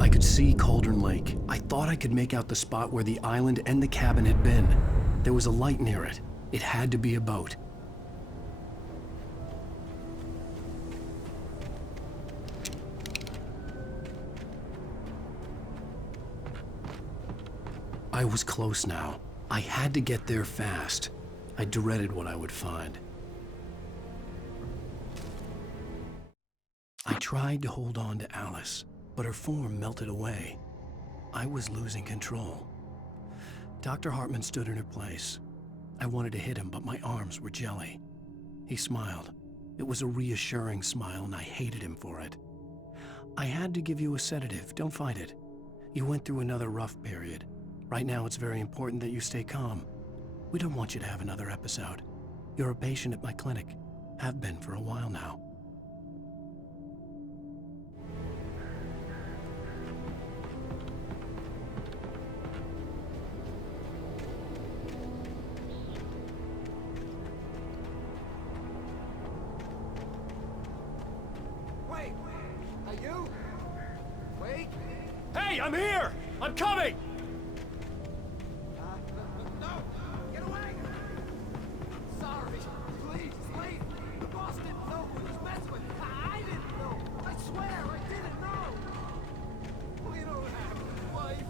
I could see Cauldron Lake. I thought I could make out the spot where the island and the cabin had been. There was a light near it. It had to be a boat. I was close now. I had to get there fast. I dreaded what I would find. I tried to hold on to Alice, but her form melted away. I was losing control. Dr. Hartman stood in her place. I wanted to hit him, but my arms were jelly. He smiled. It was a reassuring smile, and I hated him for it. I had to give you a sedative. Don't fight it. You went through another rough period. Right now, it's very important that you stay calm. We don't want you to have another episode. You're a patient at my clinic. Have been for a while now. Wait! Are you? Wait! Hey, I'm here! I'm coming! No! Get away! Sorry. Please, wait! The boss didn't know who he was messing with. I didn't know. I swear, I didn't know. We don't have his wife.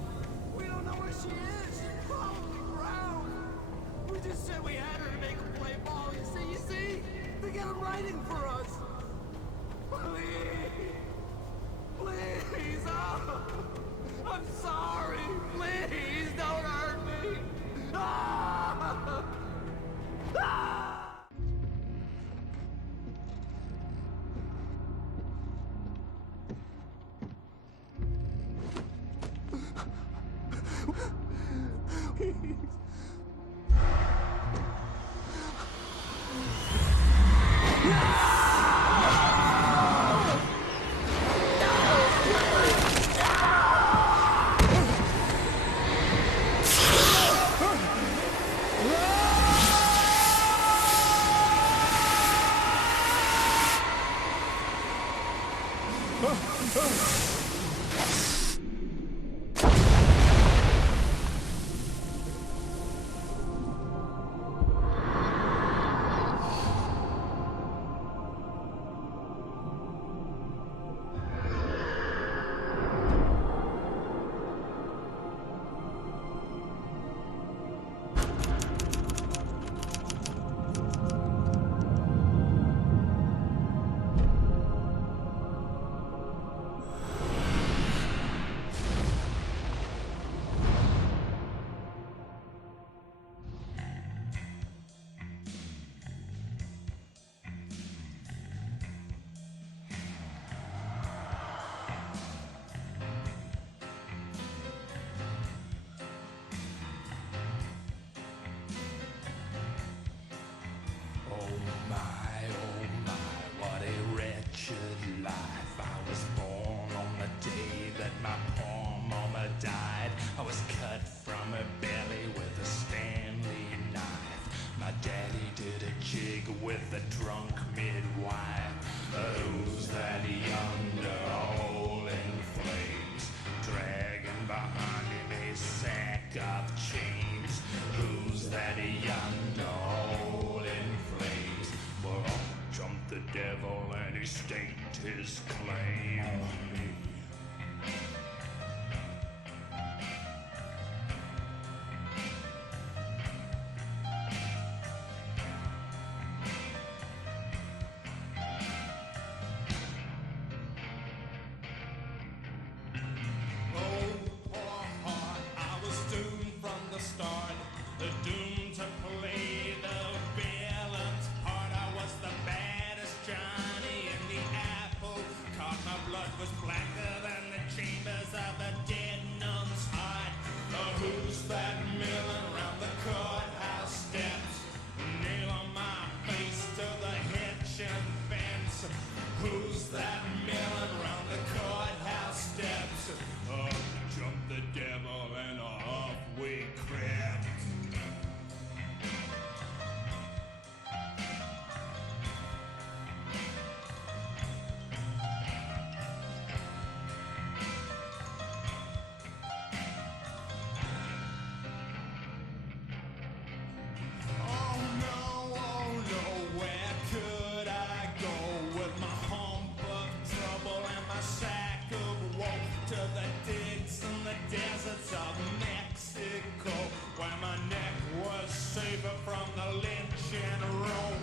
We don't know where she is. She's probably drowned. We just said we had her to make her play ball. You see? They get him writing for us. Please! Please! Oh! I'm sorry! Please don't hurt me! Ah! Ah! With the drunk midwife, who's that yonder all in flames, dragging behind him a sack of chains? Who's that yonder all in flames? Well, up jumped the devil and he staked his claim. from the lynching room.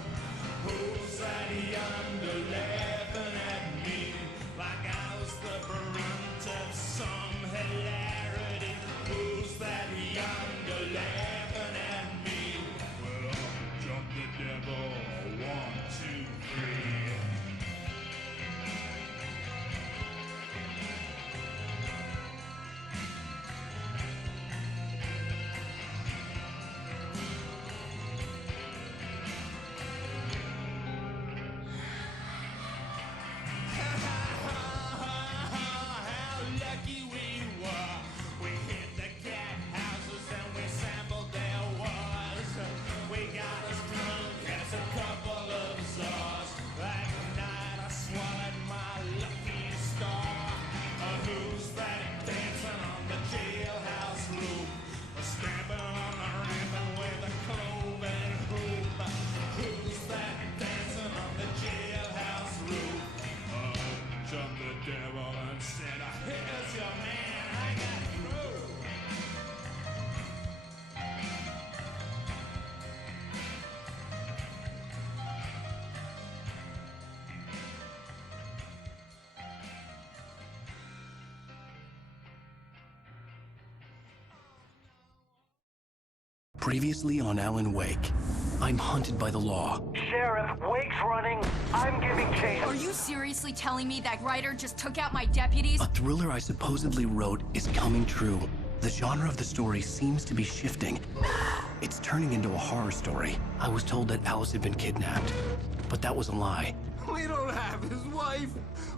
Who's that yonder laughing at me like I was the brunt of some hilarity? Who's that yonder laughing at me? Well, I'll jump the devil. 1, 2, 3. How lucky we were. We hit the cat houses and we sampled their wars. We got as drunk as a couple of czars. That night I swallowed my lucky star. Who's that dancing on the jailhouse roof? Stamping on the ramping with a cloven hoop. Who's that dancing on the jailhouse roof? Jumped the devil and said, here's your man, I got through. Previously on Alan Wake, I'm hunted by the law. Sheriff, Wake's running. I'm giving chase. Are you seriously telling me that writer just took out my deputies? A thriller I supposedly wrote is coming true. The genre of the story seems to be shifting. It's turning into a horror story. I was told that Alice had been kidnapped, but that was a lie. We don't have his wife.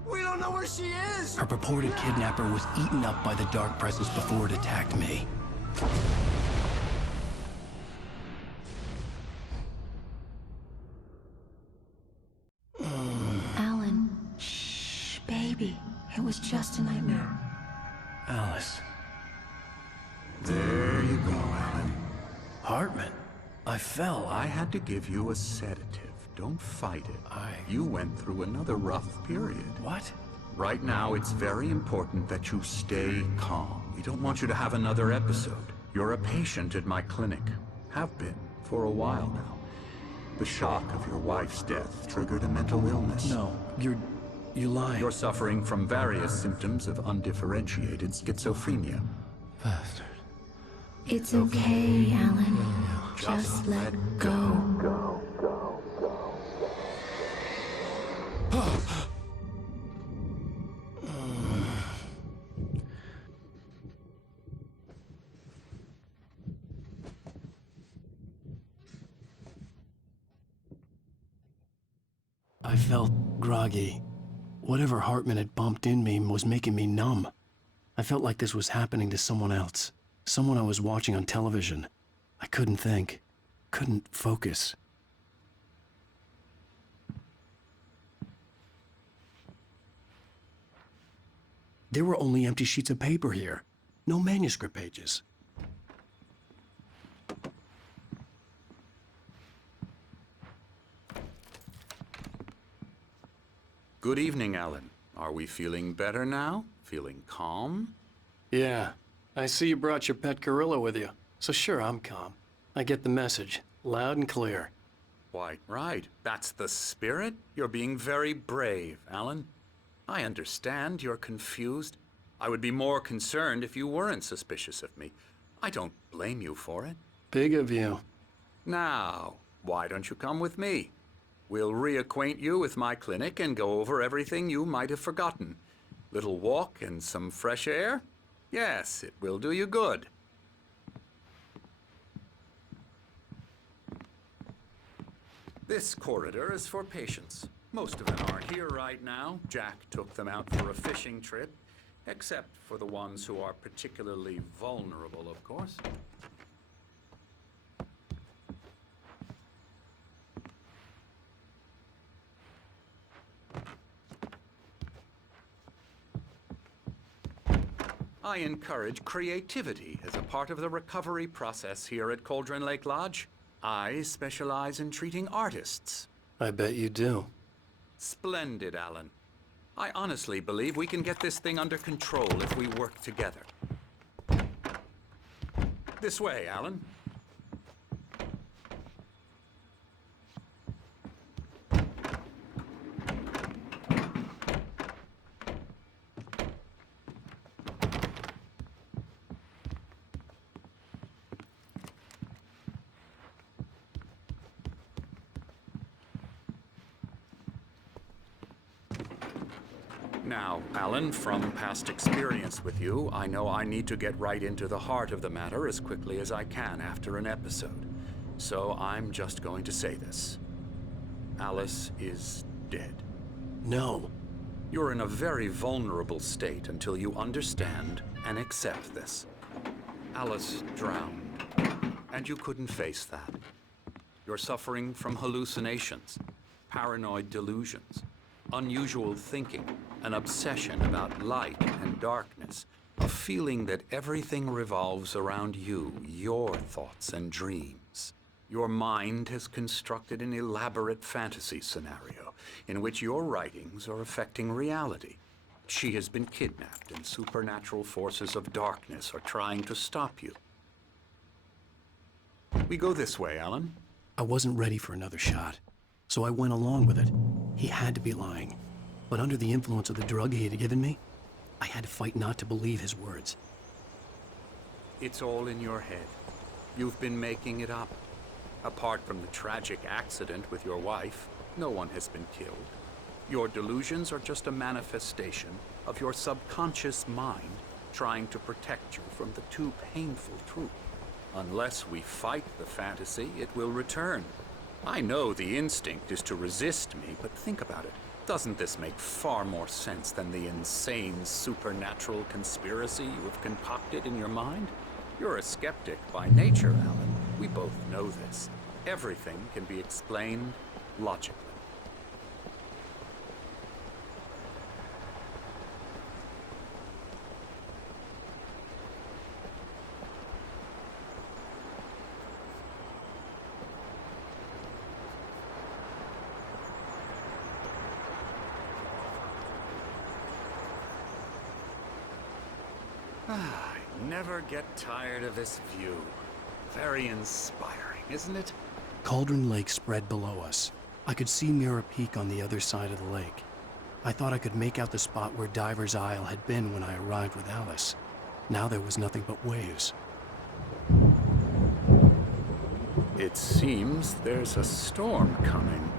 We don't know where she is. Her purported kidnapper was eaten up by the dark presence before it attacked me. Alan, shh, baby. It was just a nightmare. Alice. There you go, Alan. Hartman. I fell. I had to give you a sedative. Don't fight it. You went through another rough period. What? Right now, it's very important that you stay calm. We don't want you to have another episode. You're a patient at my clinic. Have been for a while now. The shock of your wife's death triggered a mental illness. No, you lied. You're suffering from various symptoms of undifferentiated schizophrenia. Bastard. It's okay, Alan. Just let go. I felt groggy. Whatever Hartman had bumped in me was making me numb. I felt like this was happening to someone else. Someone I was watching on television. I couldn't think. Couldn't focus. There were only empty sheets of paper here. No manuscript pages. Good evening, Alan. Are we feeling better now? Feeling calm? Yeah. I see you brought your pet gorilla with you. So sure, I'm calm. I get the message. Loud and clear. Why, right. That's the spirit. You're being very brave, Alan. I understand you're confused. I would be more concerned if you weren't suspicious of me. I don't blame you for it. Big of you. Now, why don't you come with me? We'll reacquaint you with my clinic and go over everything you might have forgotten. Little walk and some fresh air? Yes, it will do you good. This corridor is for patients. Most of them aren't here right now. Jack took them out for a fishing trip, except for the ones who are particularly vulnerable, of course. I encourage creativity as a part of the recovery process here at Cauldron Lake Lodge. I specialize in treating artists. I bet you do. Splendid, Alan. I honestly believe we can get this thing under control if we work together. This way, Alan. Now, Alan, from past experience with you, I know I need to get right into the heart of the matter as quickly as I can after an episode. So I'm just going to say this. Alice is dead. No. You're in a very vulnerable state until you understand and accept this. Alice drowned, and you couldn't face that. You're suffering from hallucinations, paranoid delusions, unusual thinking, an obsession about light and darkness, a feeling that everything revolves around you, your thoughts and dreams. Your mind has constructed an elaborate fantasy scenario in which your writings are affecting reality. She has been kidnapped and supernatural forces of darkness are trying to stop you. We go this way, Alan. I wasn't ready for another shot, so I went along with it. He had to be lying. But under the influence of the drug he had given me, I had to fight not to believe his words. It's all in your head. You've been making it up. Apart from the tragic accident with your wife, no one has been killed. Your delusions are just a manifestation of your subconscious mind trying to protect you from the too painful truth. Unless we fight the fantasy, it will return. I know the instinct is to resist me, but think about it. Doesn't this make far more sense than the insane supernatural conspiracy you have concocted in your mind? You're a skeptic by nature, Alan. We both know this. Everything can be explained logically. I never get tired of this view. Very inspiring, isn't it? Cauldron Lake spread below us. I could see Mirror Peak on the other side of the lake. I thought I could make out the spot where Diver's Isle had been when I arrived with Alice. Now there was nothing but waves. It seems there's a storm coming.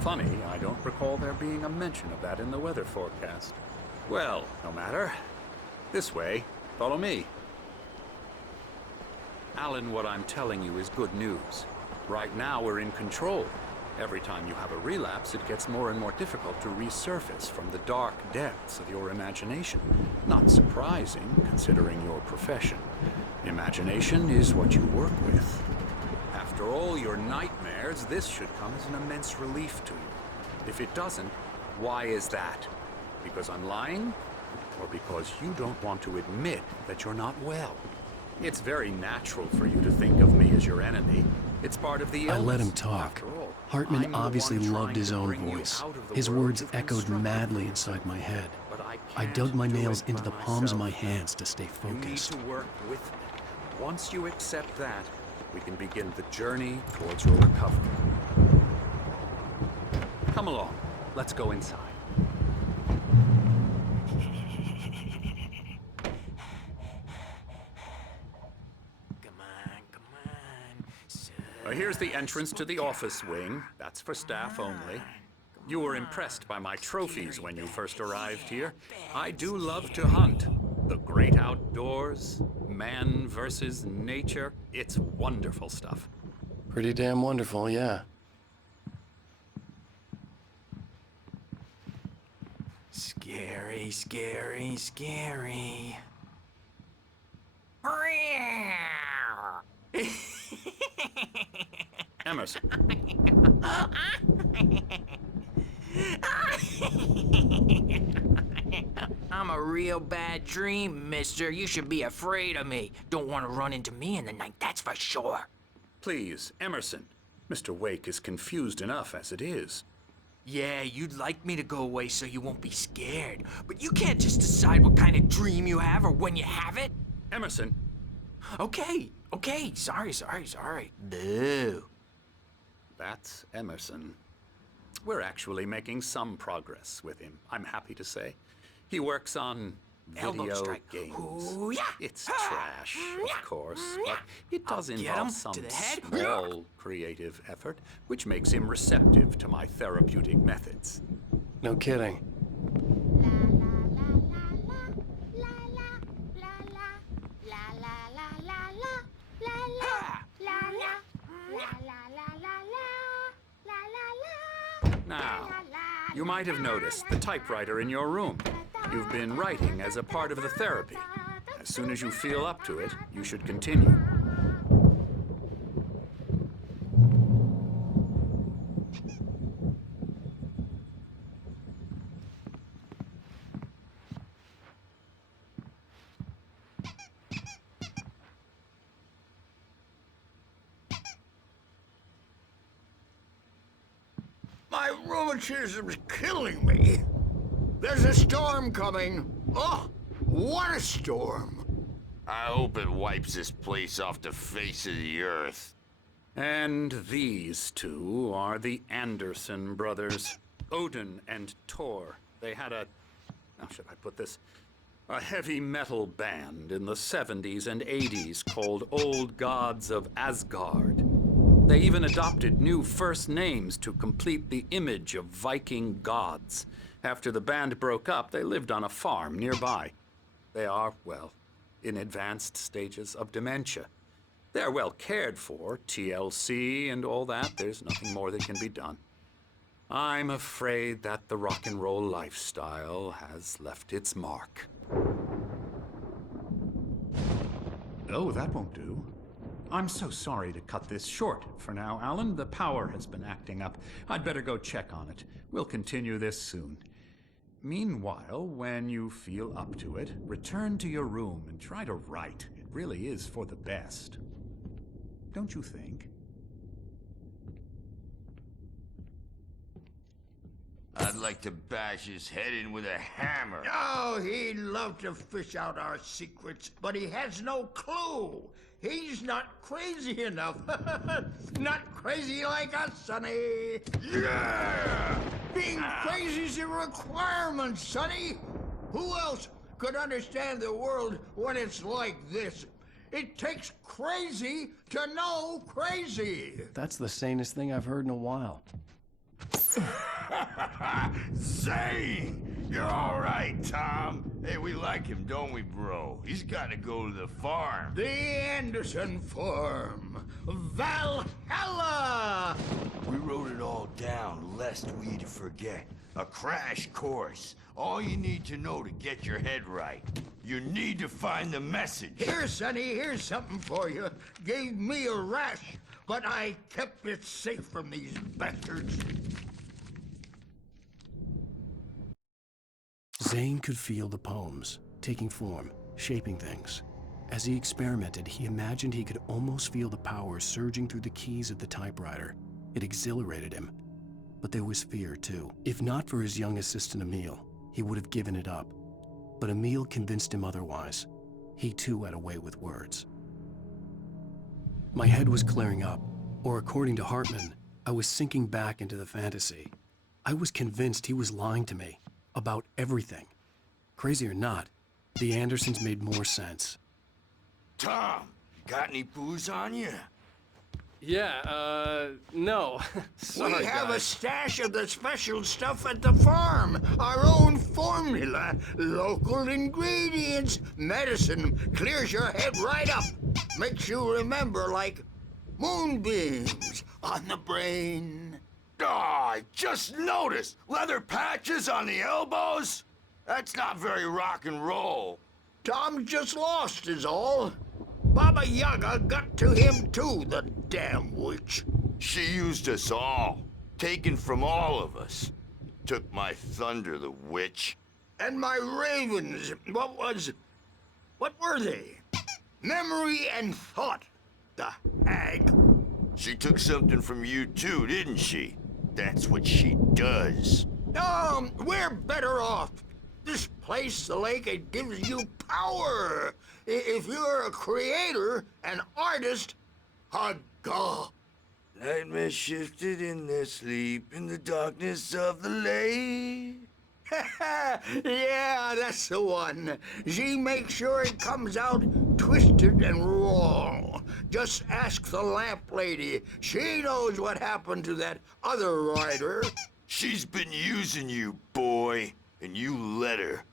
Funny, I don't recall there being a mention of that in the weather forecast. Well, no matter. This way. Follow me. Alan, what I'm telling you is good news. Right now, we're in control. Every time you have a relapse, it gets more and more difficult to resurface from the dark depths of your imagination. Not surprising, considering your profession. Imagination is what you work with. After all your nightmares, this should come as an immense relief to you. If it doesn't, why is that? Because I'm lying? Or because you don't want to admit that you're not well? It's very natural for you to think of me as your enemy. It's part of the illness. I let him talk. After all, Hartman I'm the obviously one loved trying his to own bring you voice. out of the His world words you've echoed constructed. madly inside my head. But I can't dug my do nails it into by the palms of my myself. hands to stay You need focused. to work with me. Once you accept that, we can begin the journey towards your recovery. Come along. Let's go inside. Here's the entrance to the office wing. That's for staff only. You were impressed by my trophies when you first arrived here. I do love to hunt. The great outdoors, man versus nature. It's wonderful stuff. Pretty damn wonderful, yeah. Scary, scary, scary. Emerson. I'm a real bad dream, mister. You should be afraid of me. Don't want to run into me in the night, that's for sure. Please, Emerson. Mr. Wake is confused enough as it is. Yeah, you'd like me to go away so you won't be scared. But you can't just decide what kind of dream you have or when you have it. Emerson. Okay. Sorry. Boo. That's Emerson. We're actually making some progress with him, I'm happy to say. He works on Elbow video strike. games. Ooh, yeah. It's trash, of course, but it does I'll get involve him some to the head. small creative effort, which makes him receptive to my therapeutic methods. No kidding. You might have noticed the typewriter in your room. You've been writing as a part of the therapy. As soon as you feel up to it, you should continue. My rheumatism's killing me. There's a storm coming. Oh, what a storm. I hope it wipes this place off the face of the earth. And these two are the Anderson brothers, Odin and Thor. They had how should I put this? A heavy metal band in the 70s and 80s called Old Gods of Asgard. They even adopted new first names to complete the image of Viking gods. After the band broke up, they lived on a farm nearby. They are, well, in advanced stages of dementia. They're well cared for, TLC and all that. There's nothing more that can be done. I'm afraid that the rock and roll lifestyle has left its mark. Oh, that won't do. I'm so sorry to cut this short for now, Alan. The power has been acting up. I'd better go check on it. We'll continue this soon. Meanwhile, when you feel up to it, return to your room and try to write. It really is for the best. Don't you think? I'd like to bash his head in with a hammer. Oh, he'd love to fish out our secrets, but he has no clue. He's not crazy enough. Not crazy like us, Sonny. Yeah! Being crazy's a requirement, Sonny. Who else could understand the world when it's like this? It takes crazy to know crazy. That's the sanest thing I've heard in a while. Zane! You're all right, Tom. Hey, we like him, don't we, bro? He's got to go to the farm. The Anderson Farm. Valhalla! We wrote it all down, lest we forget. A crash course. All you need to know to get your head right. You need to find the message. Here, Sonny, here's something for you. Gave me a rash, but I kept it safe from these bastards. Zane could feel the poems, taking form, shaping things. As he experimented, he imagined he could almost feel the power surging through the keys of the typewriter. It exhilarated him. But there was fear, too. If not for his young assistant, Emil, he would have given it up. But Emil convinced him otherwise. He, too, had a way with words. My head was clearing up, or according to Hartman, I was sinking back into the fantasy. I was convinced he was lying to me. About everything. Crazy or not, the Andersons made more sense. Tom, got any booze on you? Yeah, no. Sorry, We have a guys. stash of the special stuff at the farm. Our own formula. Local ingredients. Medicine clears your head right up. Makes you remember like moonbeams on the brain. Oh, I just noticed. Leather patches on the elbows? That's not very rock and roll. Tom just lost is all. Baba Yaga got to him too, the damn witch. She used us all. Taken from all of us. Took my thunder, the witch. And my ravens, what were they? Memory and thought, the hag. She took something from you too, didn't she? That's what she does. We're better off. This place, the lake, it gives you power. If you're a creator, an artist, a god. Nightmare shifted in their sleep in the darkness of the lake. Yeah, that's the one. She makes sure it comes out twisted and raw. Just ask the lamp lady. She knows what happened to that other writer. She's been using you, boy, and you let her.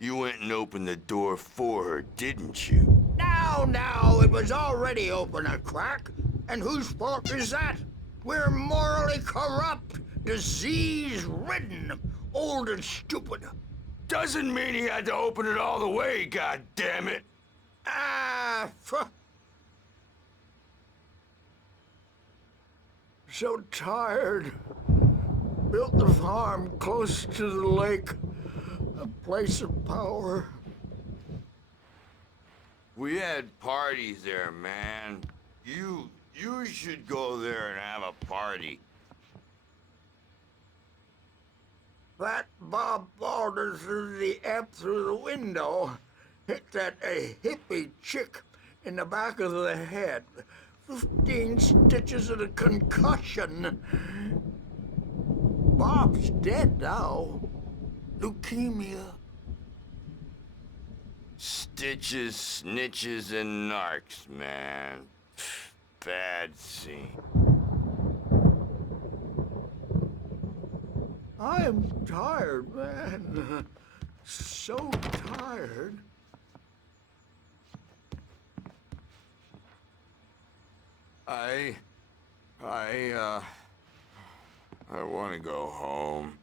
You went and opened the door for her, didn't you? Now, it was already open a crack. And whose fault is that? We're morally corrupt. disease-ridden, old and stupid. Doesn't mean he had to open it all the way, god damn it. So tired. Built the farm close to the lake. A place of power. We had parties there, man. You should go there and have a party. That Bob Balder threw the amp through the window. Hit that hippie chick in the back of the head. 15 stitches and a concussion. Bob's dead now. Leukemia. Stitches, snitches, and narcs, man. Bad scene. I'm tired, man. So tired. I want to go home.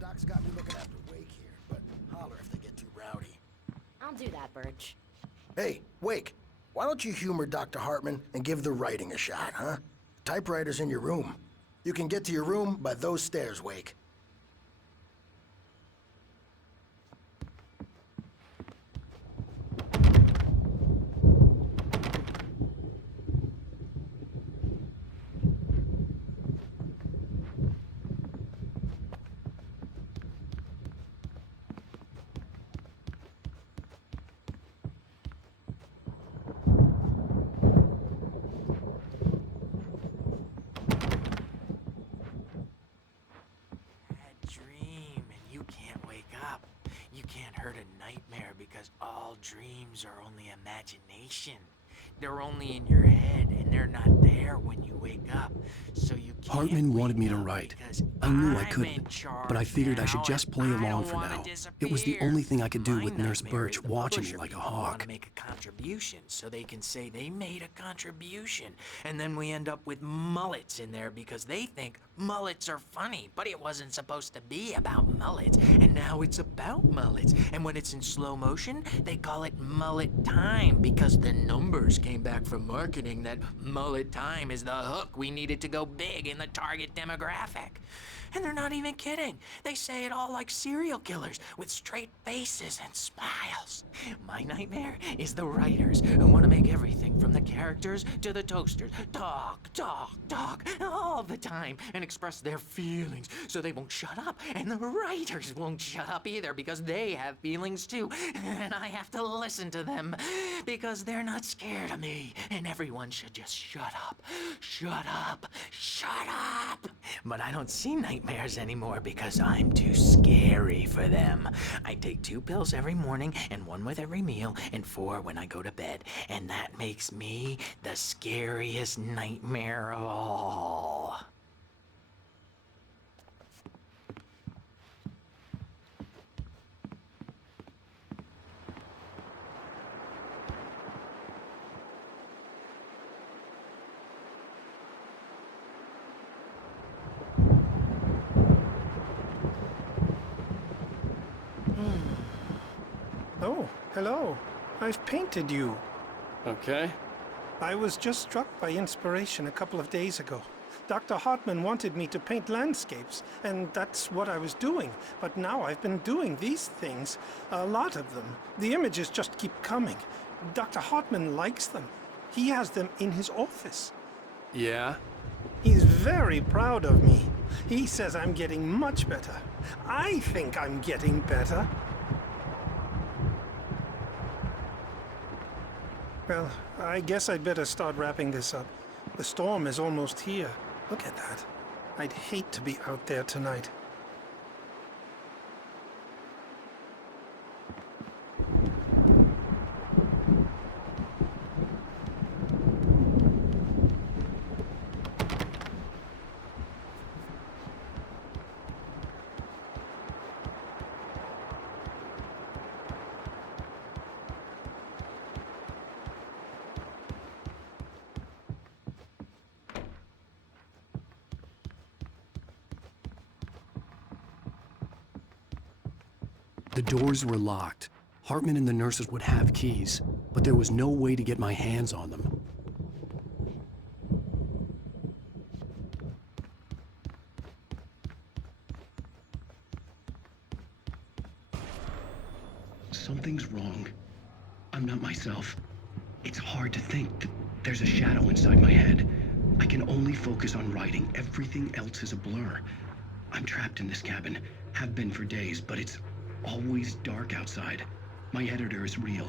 Doc's got me looking after Wake here, but holler if they get too rowdy. I'll do that, Birch. Hey, Wake, why don't you humor Dr. Hartman and give the writing a shot, huh? Typewriter's in your room. You can get to your room by those stairs, Wake. Dreams are only imagination. They're only in your head, and they're not there when you wake up. So you can't. Hartman wanted me to write. I knew I couldn't, but I figured I should just play along for now. It was the only thing I could do with Nurse Birch watching me like a hawk. Make a contribution, so they can say they made a contribution, and then we end up with mullets in there because they think mullets are funny, but it wasn't supposed to be about mullets, and now it's about mullets. And when it's in slow motion, they call it mullet time because the numbers came back from marketing that mullet time is the hook we needed to go big in the target demographic. And they're not even kidding. They say it all like serial killers with straight faces and smiles. My nightmare is the writers who want to make everything from the characters to the toasters talk all the time and express their feelings so they won't shut up. And the writers won't shut up either because they have feelings too. And I have to listen to them because they're not scared of me. And everyone should just shut up. Shut up. Shut up. But I don't see nightmares anymore because I'm too scary for them. I take 2 pills every morning and 1 with every meal and 4 when I go to bed. And that makes me the scariest nightmare of all. Oh, hello. I've painted you. Okay. I was just struck by inspiration a couple of days ago. Dr. Hartman wanted me to paint landscapes, and that's what I was doing. But now I've been doing these things, a lot of them. The images just keep coming. Dr. Hartman likes them. He has them in his office. Yeah? He's very proud of me. He says I'm getting much better. I think I'm getting better. Well, I guess I'd better start wrapping this up. The storm is almost here. Look at that. I'd hate to be out there tonight. The doors were locked. Hartman and the nurses would have keys, but there was no way to get my hands on them. Something's wrong. I'm not myself. It's hard to think that there's a shadow inside my head. I can only focus on writing. Everything else is a blur. I'm trapped in this cabin, have been for days, but it's always dark outside. My editor is real.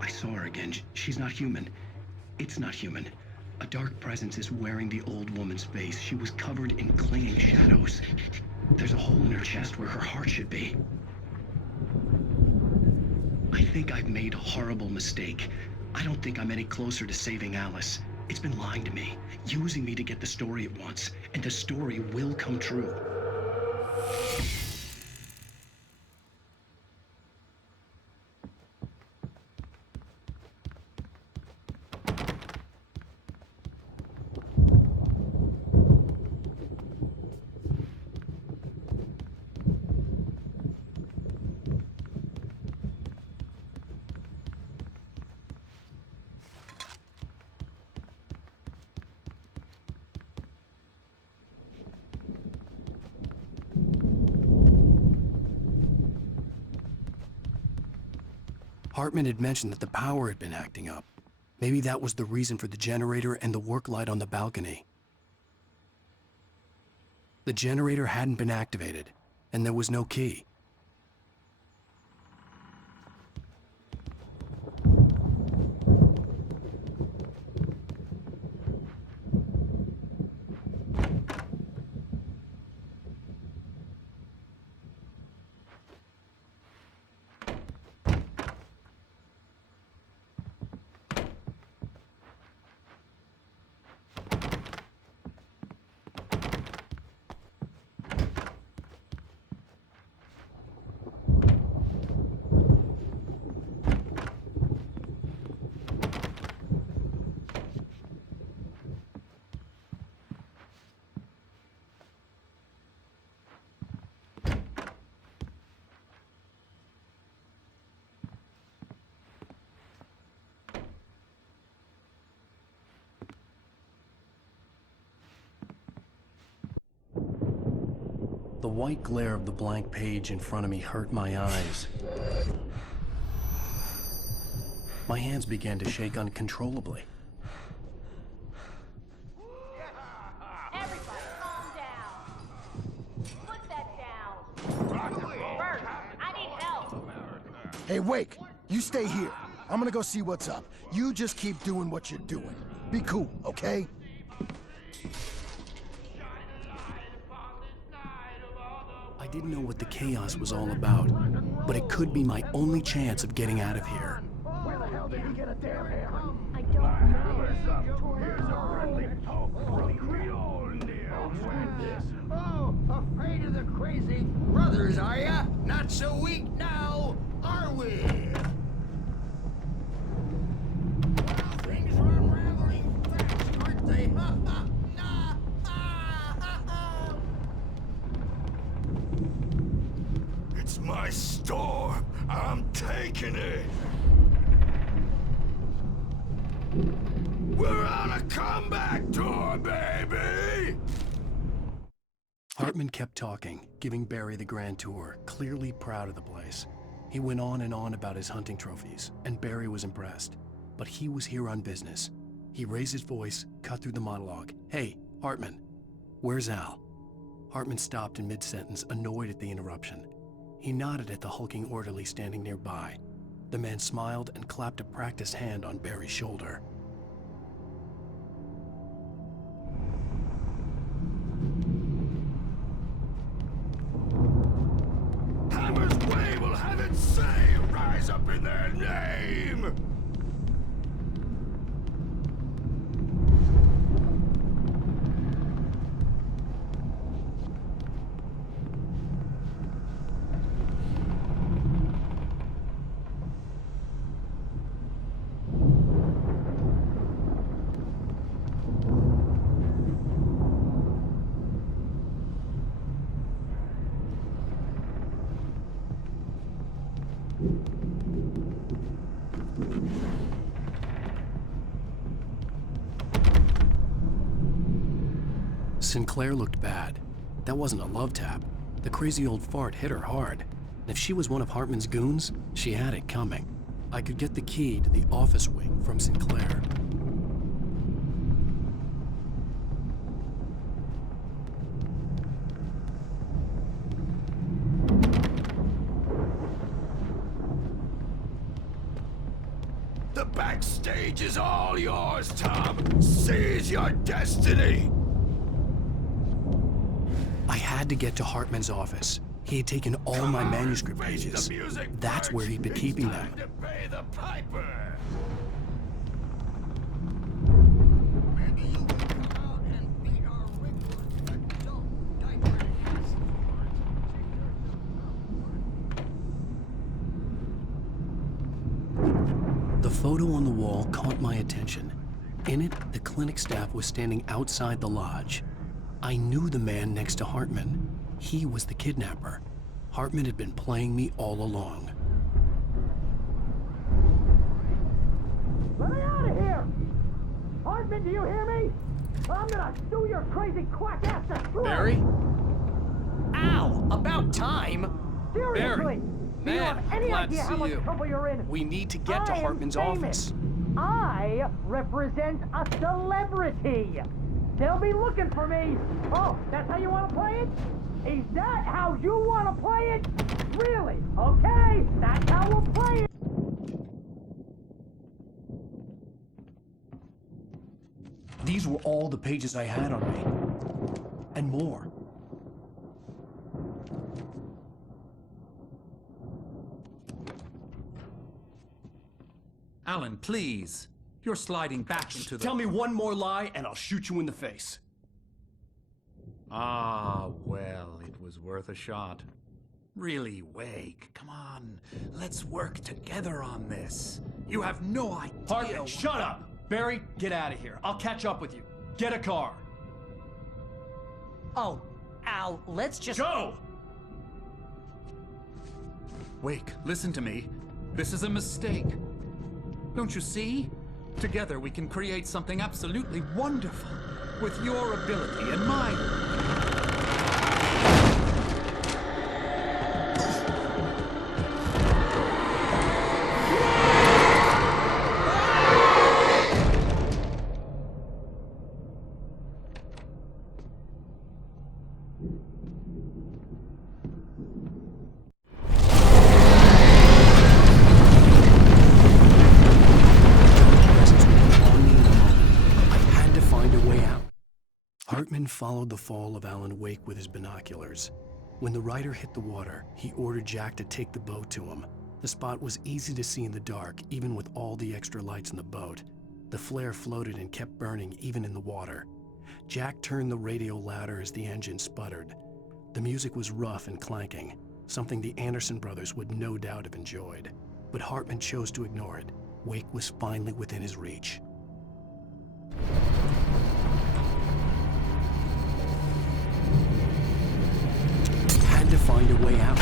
I saw her again. She's not human. It's not human. A dark presence is wearing the old woman's face. She was covered in clinging shadows. There's a hole in her chest where her heart should be. I think I've made a horrible mistake. I don't think I'm any closer to saving Alice. It's been lying to me, using me to get the story it wants, and the story will come true. Hartman had mentioned that the power had been acting up. Maybe that was the reason for the generator and the work light on the balcony. The generator hadn't been activated, and there was no key. The white glare of the blank page in front of me hurt my eyes. My hands began to shake uncontrollably. Everybody, calm down. Put that down. Bert, I need help. Hey, Wake, you stay here. I'm gonna go see what's up. You just keep doing what you're doing. Be cool, okay? I didn't know what the chaos was all about, but it could be my only chance of getting out of here. Where the hell did he get a damn hammer? I don't know. Here's a friendly Oh, afraid of the crazy brothers, are ya? Not so weak now, are we? Well, things are unraveling fast, aren't they? Ha ha! Nah! Ah, ha, ha. It's my storm. I'm taking it. We're on a comeback tour, baby! Hartman kept talking, giving Barry the grand tour, clearly proud of the place. He went on and on about his hunting trophies, and Barry was impressed. But he was here on business. He raised his voice, cut through the monologue. "Hey, Hartman, where's Al?" Hartman stopped in mid-sentence, annoyed at the interruption. He nodded at the hulking orderly standing nearby. The man smiled and clapped a practiced hand on Barry's shoulder. Hammer's Way will have its say rise up in their name! Sinclair looked bad. That wasn't a love tap. The crazy old fart hit her hard. And if she was one of Hartman's goons, she had it coming. I could get the key to the office wing from Sinclair. The backstage is all yours, Tom. Seize your destiny! I had to get to Hartman's office. He had taken all my manuscript pages. That's where he'd been keeping them. To pay the piper! The photo on the wall caught my attention. In it, the clinic staff was standing outside the lodge. I knew the man next to Hartman. He was the kidnapper. Hartman had been playing me all along. Let me out of here! Hartman, do you hear me? I'm gonna sue your crazy quack ass to throat! Barry? Ow! About time! Seriously! Barry, Do you man, have any glad to idea how see much you. trouble you're in? We need to get to I am Hartman's famous. office. I represent a celebrity. They'll be looking for me. Oh, that's how you want to play it? Is that how you want to play it? Really? Okay, that's how we'll play it. These were all the pages I had on me. And more. Alan, please. You're sliding back into the... Tell me one more lie and I'll shoot you in the face. Ah, well, it was worth a shot. Really, Wake, come on. Let's work together on this. You have no idea... Hartman, shut up! Barry, get out of here. I'll catch up with you. Get a car. Oh, Al, let's just... Go! Wake, listen to me. This is a mistake. Don't you see? Together we can create something absolutely wonderful. With your ability and mine. Hartman followed the fall of Alan Wake with his binoculars. When the rider hit the water, he ordered Jack to take the boat to him. The spot was easy to see in the dark, even with all the extra lights in the boat. The flare floated and kept burning even in the water. Jack turned the radio louder as the engine sputtered. The music was rough and clanking, something the Anderson brothers would no doubt have enjoyed. But Hartman chose to ignore it. Wake was finally within his reach. Had to find a way out.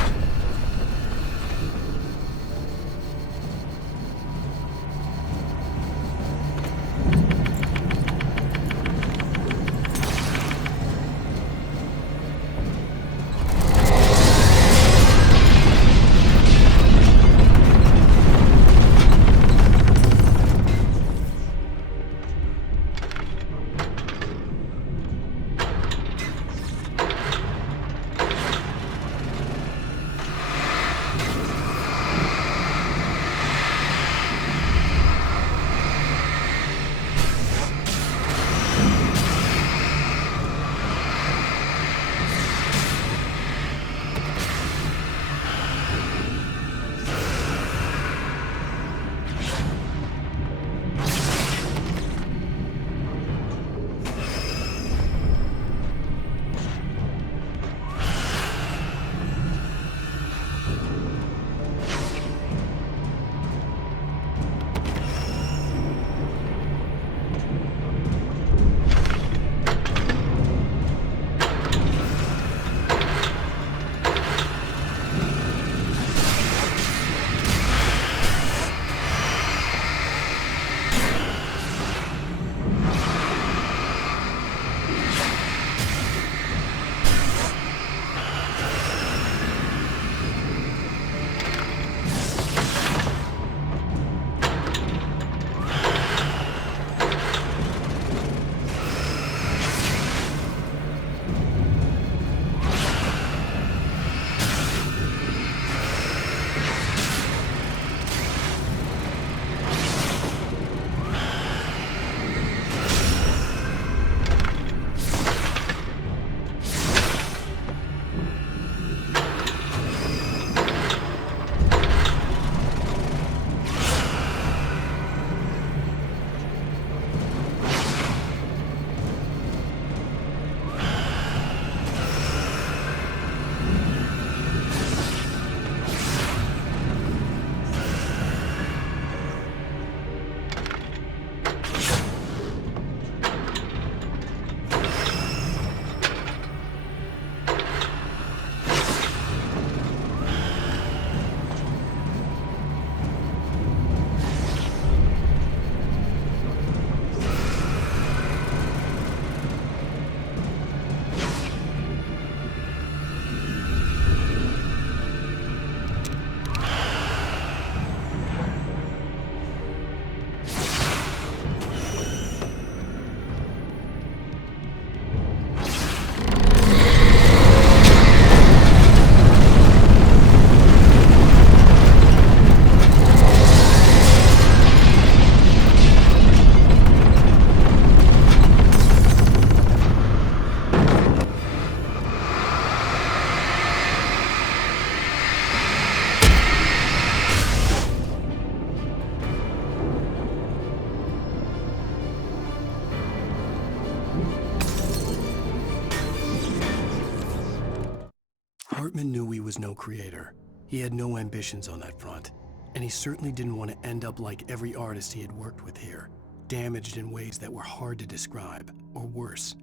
no creator. He had no ambitions on that front, and he certainly didn't want to end up like every artist he had worked with here, damaged in ways that were hard to describe, or worse.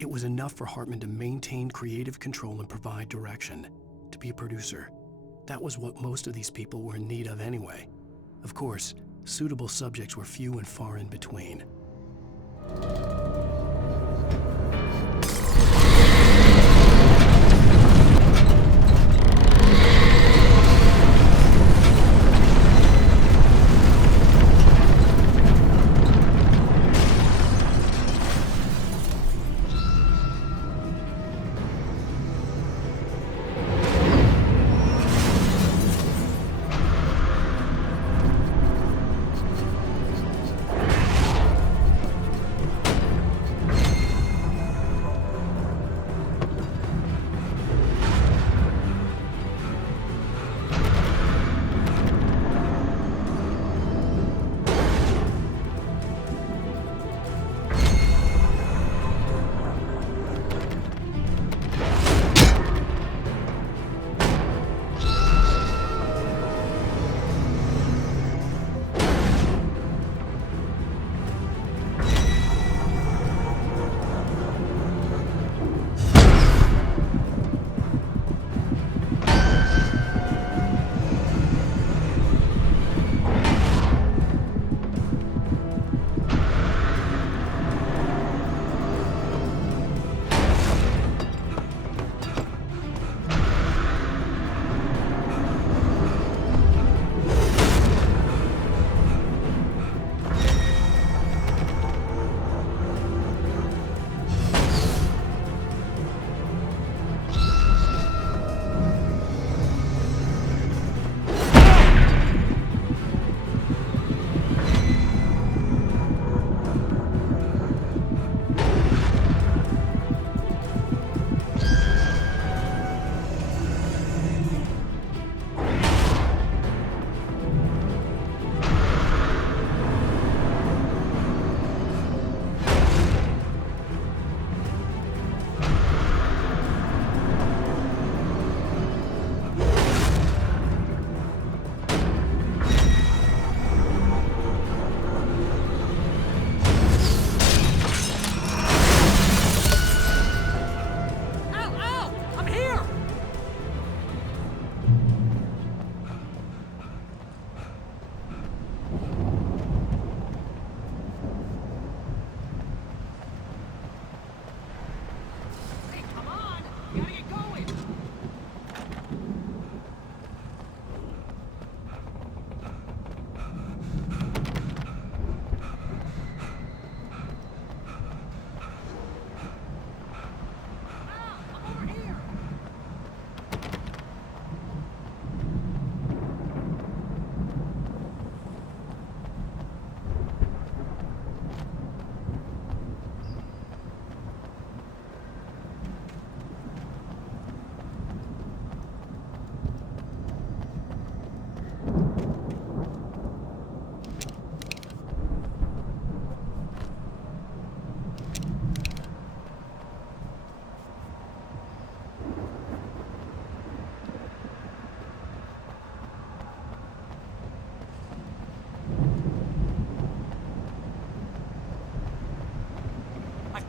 It was enough for Hartman to maintain creative control and provide direction, to be a producer. That was what most of these people were in need of anyway. Of course, suitable subjects were few and far in between.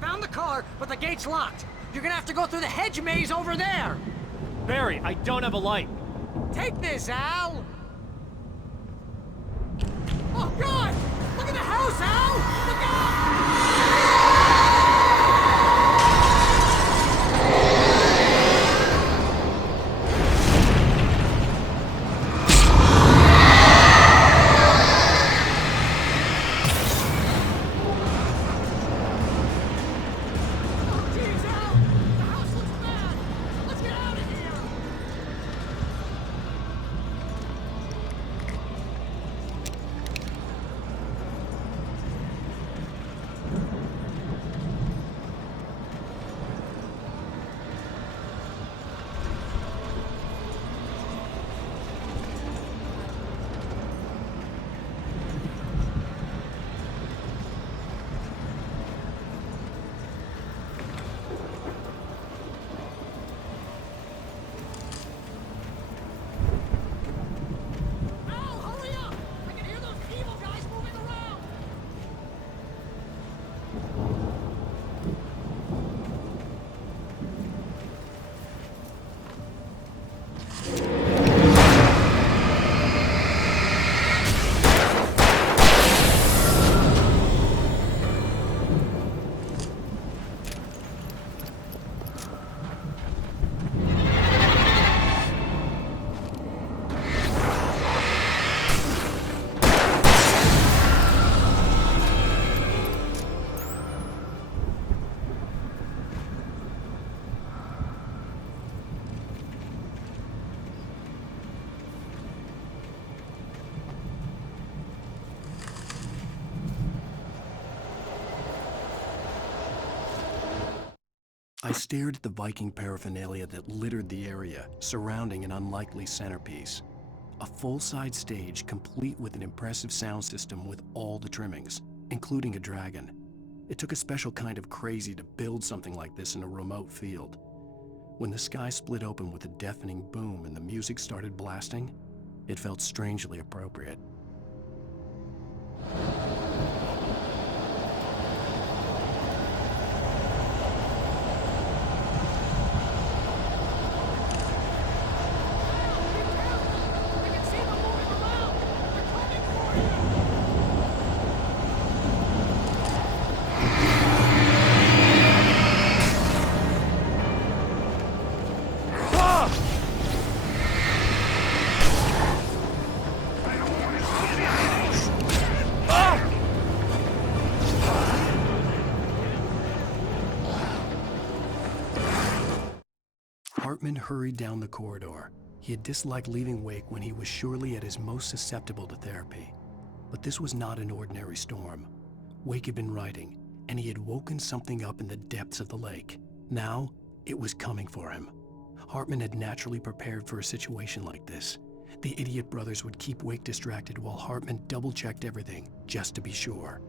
Found the car, but the gate's locked. You're gonna have to go through the hedge maze over there. Barry, I don't have a light. Take this, Al. Oh, God! Look at the house, Al! Look out! I stared at the Viking paraphernalia that littered the area, surrounding an unlikely centerpiece. A full-size stage complete with an impressive sound system with all the trimmings, including a dragon. It took a special kind of crazy to build something like this in a remote field. When the sky split open with a deafening boom and the music started blasting, it felt strangely appropriate. Hartman hurried down the corridor. He had disliked leaving Wake when he was surely at his most susceptible to therapy. But this was not an ordinary storm. Wake had been writing, and he had woken something up in the depths of the lake. Now, it was coming for him. Hartman had naturally prepared for a situation like this. The idiot brothers would keep Wake distracted while Hartman double-checked everything, just to be sure.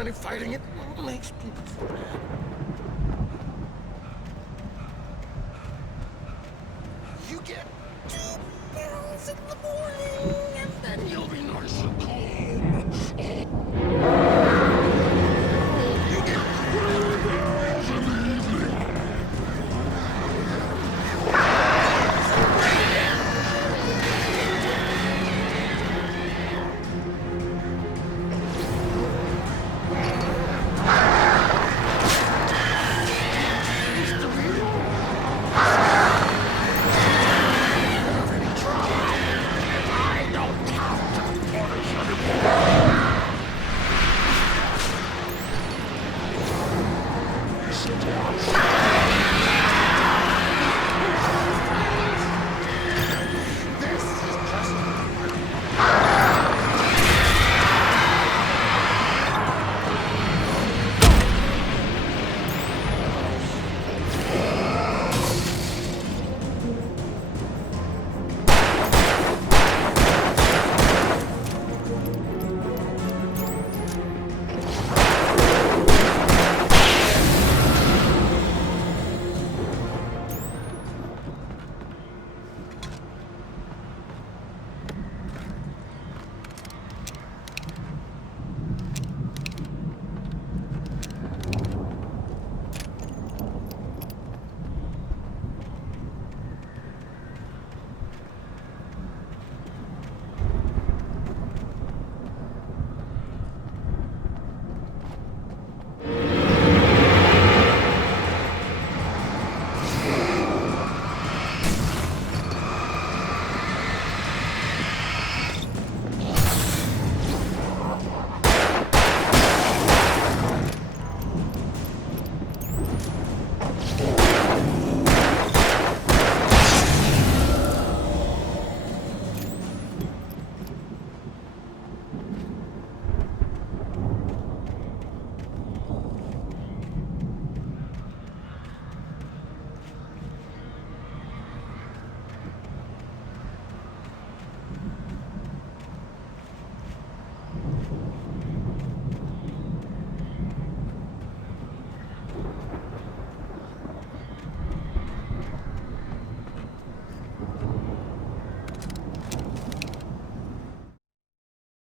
Any fighting, it makes people feel bad. You get 2 barrels in the morning, and then you'll be nice and calm. You get 3 barrels in the evening.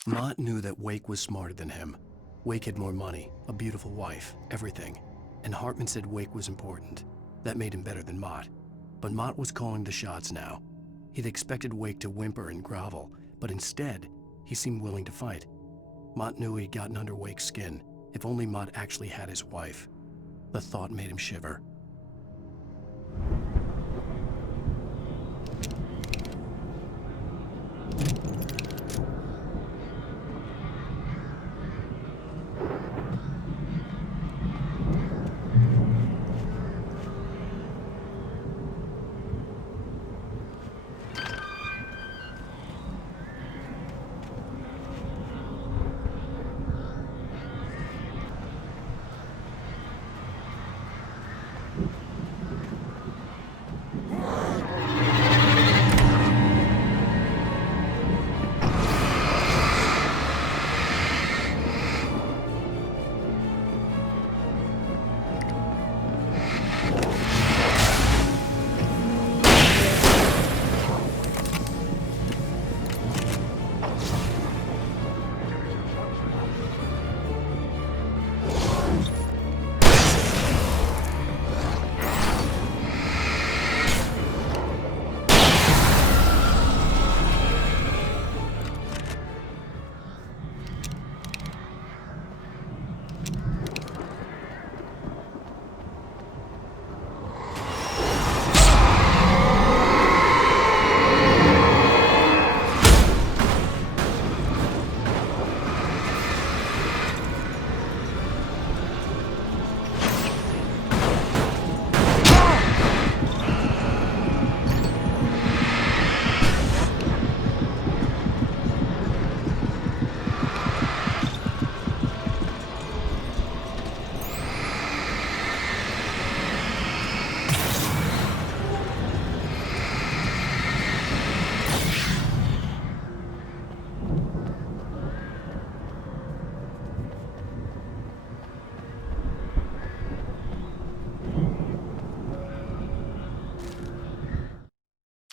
Mott knew that Wake was smarter than him. Wake had more money, a beautiful wife, everything. And Hartman said Wake was important. That made him better than Mott. But Mott was calling the shots now. He'd expected Wake to whimper and grovel, but instead, he seemed willing to fight. Mott knew he'd gotten under Wake's skin. If only Mott actually had his wife. The thought made him shiver.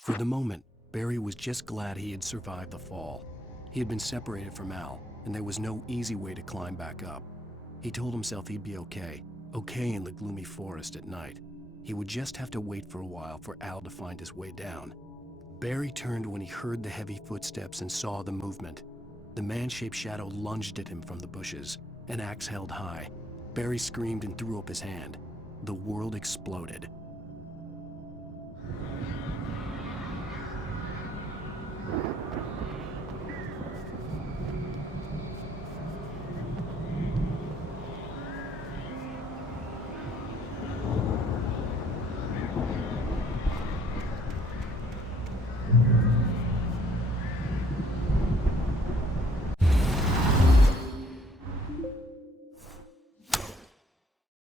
For the moment, Barry was just glad he had survived the fall. He had been separated from Al, and there was no easy way to climb back up. He told himself he'd be okay in the gloomy forest at night. He would just have to wait for a while for Al to find his way down. Barry turned when he heard the heavy footsteps and saw the movement. The man-shaped shadow lunged at him from the bushes, an axe held high. Barry screamed and threw up his hand. The world exploded.